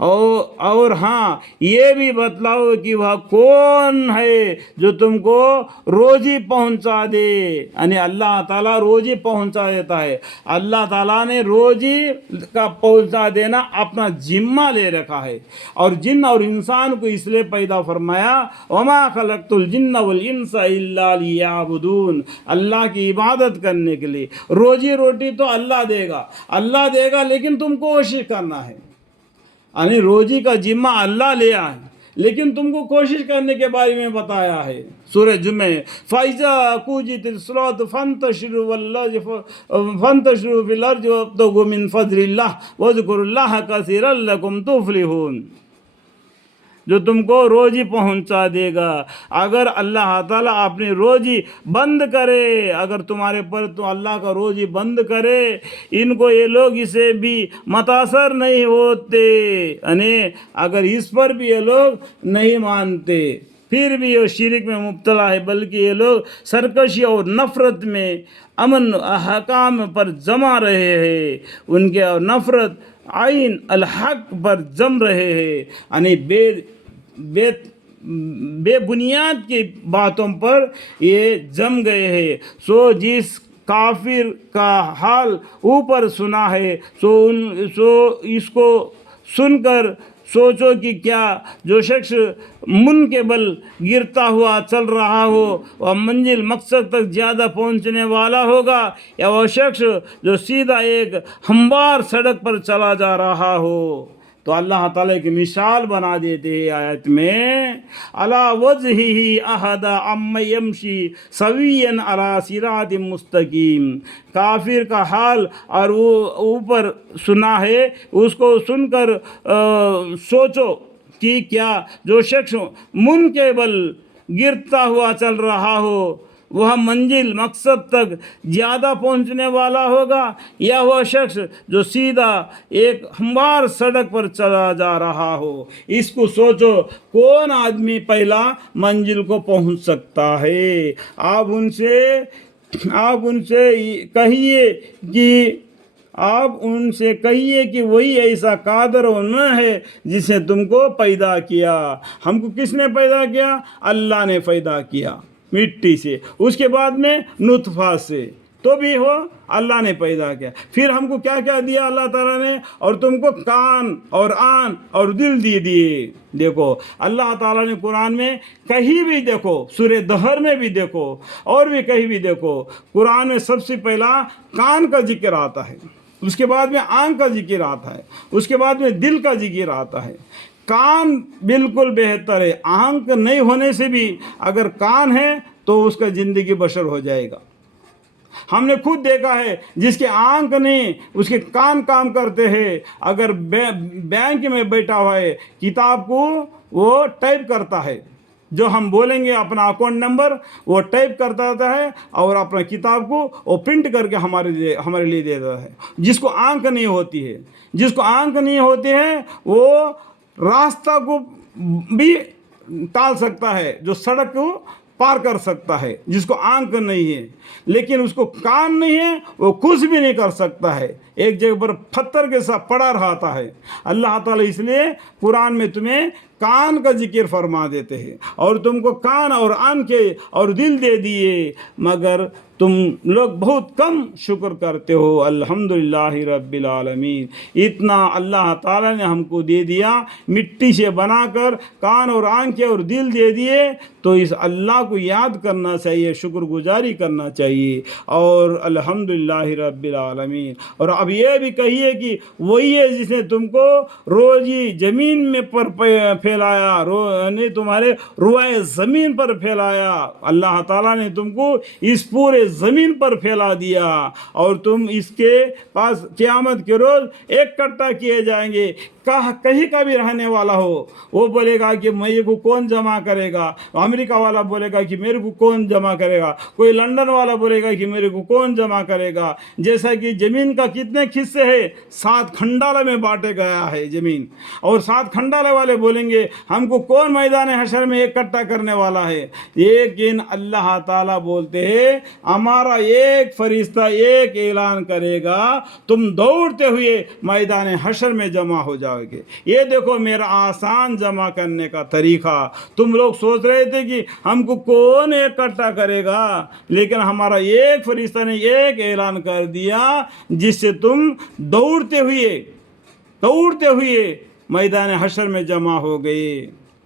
اور ہاں یہ بھی بتلاؤ کہ وہ کون ہے جو تم کو روزی پہنچا دے، یعنی اللہ تعالیٰ روزی پہنچا دیتا ہے۔ اللہ تعالیٰ نے روزی کا پہنچا دینا اپنا ذمہ لے رکھا ہے، اور جن اور انسان کو اس لیے پیدا فرمایا، وما خلقت الجن والانس الا لیعبدون، اللہ کی عبادت کرنے کے لیے۔ روزی روٹی تو اللہ دے گا لیکن تم کو کوشش کرنا ہے، یعنی روزی کا ذمہ اللہ لیا ہے لیکن تم کو کوشش کرنے کے بارے میں بتایا ہے۔ سورہ جمعہ فَإِذَا قُضِيَتِ الصَّلَاةُ فَانتَشِرُوا فِي الْأَرْضِ وَابْتَغُوا مِنْ فَضْلِ اللَّهِ وَاذْكُرُوا اللَّهَ كَثِيرًا لَعَلَّكُمْ تُفْلِحُونَ، جو تم کو روزی پہنچا دے گا۔ اگر اللہ تعالیٰ اپنی روزی بند کرے، اگر تمہارے پر تو اللہ کا روزی بند کرے، ان کو یہ لوگ اسے بھی متاثر نہیں ہوتے، یعنی اگر اس پر بھی یہ لوگ نہیں مانتے، پھر بھی یہ شرک میں مبتلا ہے، بلکہ یہ لوگ سرکشی اور نفرت میں امن احکام پر جمع رہے ہیں، ان کے نفرت عین الحق پر جم رہے ہیں، یعنی بے بنیاد کی باتوں پر یہ جم گئے ہیں۔ سو جس کافر کا حال اوپر سنا ہے، سو اس کو سن کر سوچو کہ کیا جو شخص من کے بل گرتا ہوا چل رہا ہو وہ منزل مقصد تک زیادہ پہنچنے والا ہوگا، یا وہ شخص جو سیدھا ایک ہموار سڑک پر چلا جا رہا ہو۔ تو اللہ تعالیٰ کی مثال بنا دیتے ہیں آیت میں، علی وجہہ اہدی عمن یمشی سویا علی صراط مستقیم۔ کافر کا حال اور وہ اوپر سنا ہے، اس کو سن کر سوچو کہ کیا جو شخص من کے بل گرتا ہوا چل رہا ہو وہ منزل مقصد تک زیادہ پہنچنے والا ہوگا، یا وہ شخص جو سیدھا ایک ہموار سڑک پر چلا جا رہا ہو۔ اس کو سوچو، کون آدمی پہلا منزل کو پہنچ سکتا ہے؟ آپ ان سے کہیے کہ وہی ایسا قادر نہ ہے جس نے تم کو پیدا کیا۔ ہم کو کس نے پیدا کیا؟ اللہ نے پیدا کیا مٹی سے، اس کے بعد میں نطفہ سے، تو بھی ہو اللہ نے پیدا کیا۔ پھر ہم کو کیا کیا دیا اللہ تعالیٰ نے؟ اور تم کو کان اور آن اور دل دیے۔ دیکھو اللہ تعالیٰ نے قرآن میں کہیں بھی دیکھو، سورہ دہر میں بھی دیکھو اور بھی کہیں بھی دیکھو، قرآن میں سب سے پہلا کان کا ذکر آتا ہے، اس کے بعد میں آنکھ کا ذکر آتا ہے، اس کے بعد میں دل کا ذکر آتا ہے۔ کان بالکل بہتر ہے، آنکھ نہیں ہونے سے بھی اگر کان ہے تو اس کا زندگی بشر ہو جائے گا۔ ہم نے خود دیکھا ہے، جس کے آنکھ نہیں اس کے کان کام کرتے ہیں، اگر بینک میں بیٹھا ہوا ہے کتاب کو وہ ٹائپ کرتا ہے، جو ہم بولیں گے اپنا اکاؤنٹ نمبر وہ ٹائپ کرتا رہتا ہے، اور اپنا کتاب کو وہ پرنٹ کر کے ہمارے لیے دیتا ہے۔ جس کو آنکھ نہیں ہوتی ہے وہ راستہ کو بھی ٹال سکتا ہے، جو سڑک کو پار کر سکتا ہے، جس کو آنکھ نہیں ہے، لیکن اس کو کان نہیں ہے وہ کچھ بھی نہیں کر سکتا ہے، ایک جگہ پر پتھر کے ساتھ پڑا رہتا ہے۔ اللہ تعالیٰ اس لیے قرآن میں تمہیں کان کا ذکر فرما دیتے ہیں، اور تم کو کان اور آنکھیں اور دل دے دیے، مگر تم لوگ بہت کم شکر کرتے ہو۔ الحمدللہ رب العالمین، اتنا اللہ تعالیٰ نے ہم کو دے دیا، مٹی سے بنا کر کان اور آنکھیں اور دل دے دیے، تو اس اللہ کو یاد کرنا چاہیے، شکر گزاری کرنا چاہیے، اور الحمدللہ رب العالمین۔ اور اب یہ بھی کہیے کہ وہی ہے جس نے تم کو روزی زمین میں پر پھیلایا، یعنی تمہارے روئے زمین پر پھیلایا۔ اللہ تعالیٰ نے تم کو اس پورے زمین پر پھیلا دیا، اور تم اس کے پاس قیامت کے روز اکٹھا کیے جائیں گے۔ کہیں کا بھی رہنے والا ہو، وہ بولے گا کہ میرے کو کون جمع کرے گا، امریکہ والا بولے گا کہ میرے کو کون جمع کرے گا، کوئی لندن والا بولے گا کہ میرے کو کون جمع کرے گا۔ جیسا کہ زمین کا کتنے حصے ہیں، 7 کھنڈالے میں بانٹے گیا ہے زمین، اور 7 کھنڈالے والے بولیں گے ہم کو کون میدان حشر میں اکٹھا کرنے والا ہے۔ لیکن اللہ تعالیٰ بولتے ہیں ہمارا ایک فرشتہ ایک اعلان کرے گا، تم دوڑتے ہوئے میدان حشر میں جمع ہو جاؤ۔ جاؤ گے. یہ دیکھو میرا آسان جمع کرنے کا طریقہ. تم لوگ سوچ رہے تھے کہ ہم کو کون اکٹھا کرے گا, لیکن ہمارا ایک فرشتہ نے ایک اعلان کر دیا جس سے تم دوڑتے ہوئے میدان حشر میں جمع ہو گئے.